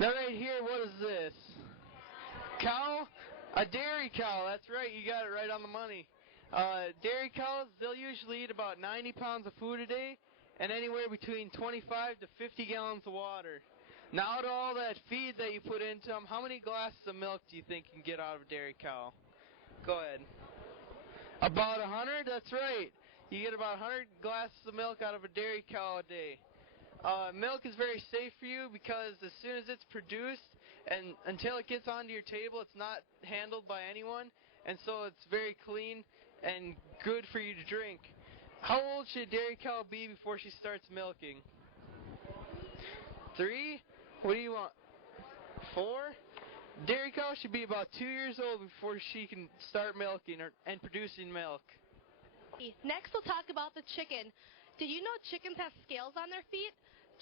Now right here, what is this? Cow? A dairy cow, that's right, you got it right on the money. Dairy cows, they'll usually eat about 90 pounds of food a day and anywhere between 25 to 50 gallons of water. Now to all that feed that you put into them, how many glasses of milk do you think you can get out of a dairy cow? Go ahead. About 100? That's right. You get about 100 glasses of milk out of a dairy cow a day. Milk is very safe for you because as soon as it's produced and until it gets onto your table, it's not handled by anyone, and so it's very clean and good for you to drink. How old should a dairy cow be before she starts milking? 3? What do you want? 4? Dairy cow should be about 2 years old before she can start milking and producing milk. Next we'll talk about the chicken. Did you know chickens have scales on their feet?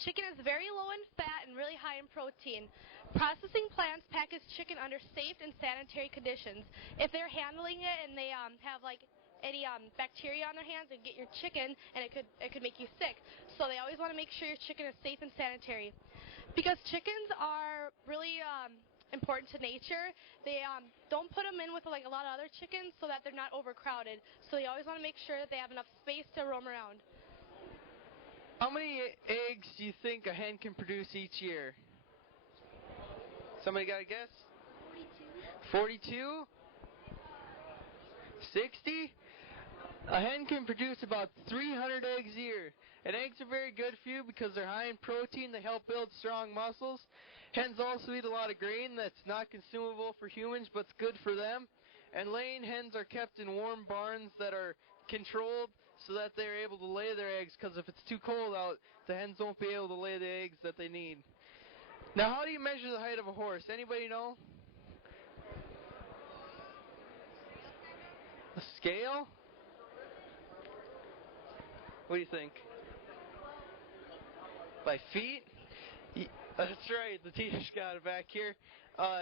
Chicken is very low in fat and really high in protein. Processing plants package chicken under safe and sanitary conditions. If they're handling it and they have like any bacteria on their hands and get your chicken, and it could make you sick. So they always want to make sure your chicken is safe and sanitary. Because chickens are really important to nature, they don't put them in with like a lot of other chickens so that they're not overcrowded. So they always want to make sure that they have enough space to roam around. How many eggs do you think a hen can produce each year? Somebody got a guess? 42? 60? A hen can produce about 300 eggs a year. And eggs are very good for you because they're high in protein. They help build strong muscles. Hens also eat a lot of grain that's not consumable for humans, but it's good for them. And laying hens are kept in warm barns that are controlled so that they're able to lay their eggs, because if it's too cold out, the hens won't be able to lay the eggs that they need. Now, how do you measure the height of a horse? Anybody know? A scale? What do you think? By feet? That's right, the teacher's got it back here.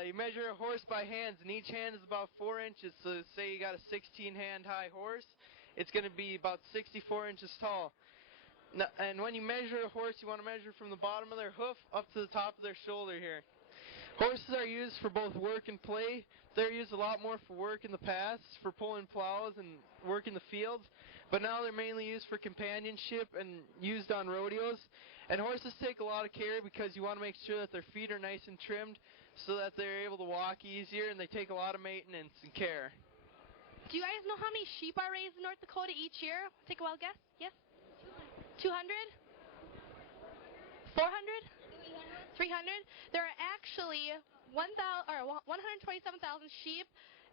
You measure a horse by hands, and each hand is about 4 inches. So say you got a 16-hand high horse, it's going to be about 64 inches tall. Now, and when you measure a horse, you want to measure from the bottom of their hoof up to the top of their shoulder here. Horses are used for both work and play. They're used a lot more for work in the past, for pulling plows and work in the fields. But now they're mainly used for companionship and used on rodeos. And horses take a lot of care because you want to make sure that their feet are nice and trimmed so that they're able to walk easier, and they take a lot of maintenance and care. Do you guys know how many sheep are raised in North Dakota each year? Take a wild guess. Yes? 200? 400? 300? There are actually 127,000 sheep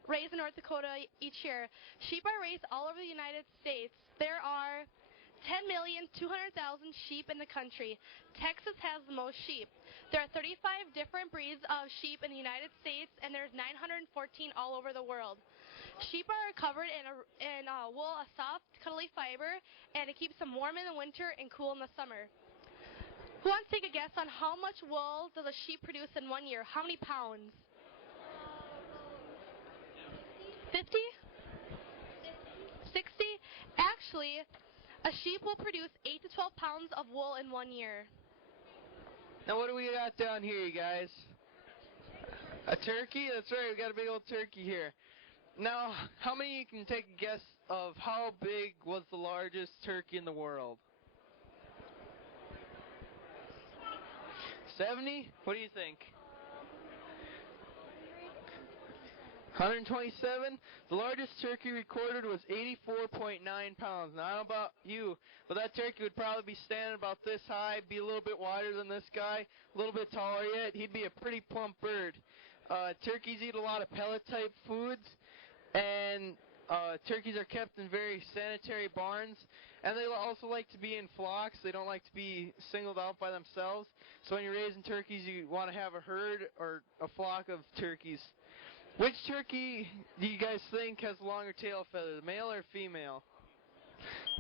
raised in North Dakota each year. Sheep are raised all over the United States. There are 10,200,000 sheep in the country. Texas has the most sheep. There are 35 different breeds of sheep in the United States, and there's 914 all over the world. Sheep are covered in wool, a soft, cuddly fiber, and it keeps them warm in the winter and cool in the summer. Who wants to take a guess on how much wool does a sheep produce in 1 year? How many pounds? 50? 60? Actually, a sheep will produce 8 to 12 pounds of wool in 1 year. Now what do we got down here, you guys? A turkey? That's right, we got a big old turkey here. Now, how many of you can take a guess of how big was the largest turkey in the world? 70? What do you think? 127? The largest turkey recorded was 84.9 pounds. Now, I don't know about you, but that turkey would probably be standing about this high, be a little bit wider than this guy, a little bit taller yet. He'd be a pretty plump bird. Turkeys eat a lot of pellet-type foods, and turkeys are kept in very sanitary barns, and they also like to be in flocks. They don't like to be singled out by themselves. So when you're raising turkeys, you want to have a herd or a flock of turkeys. Which turkey do you guys think has a longer tail feather, the male or female?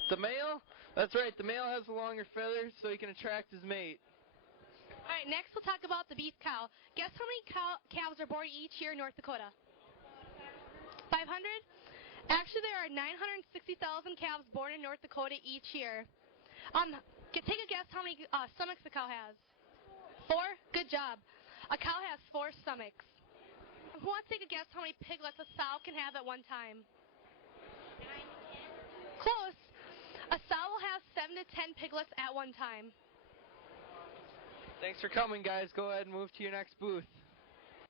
The male? That's right, the male has a longer feather so he can attract his mate. All right, next we'll talk about the beef cow. Guess how many calves are born each year in North Dakota? 500? Actually, there are 960,000 calves born in North Dakota each year. Take a guess how many stomachs the cow has. 4? Good job. A cow has 4 stomachs. Who wants to take a guess how many piglets a sow can have at one time? 9 to 10. Close. A sow will have 7 to 10 piglets at one time. Thanks for coming, guys. Go ahead and move to your next booth.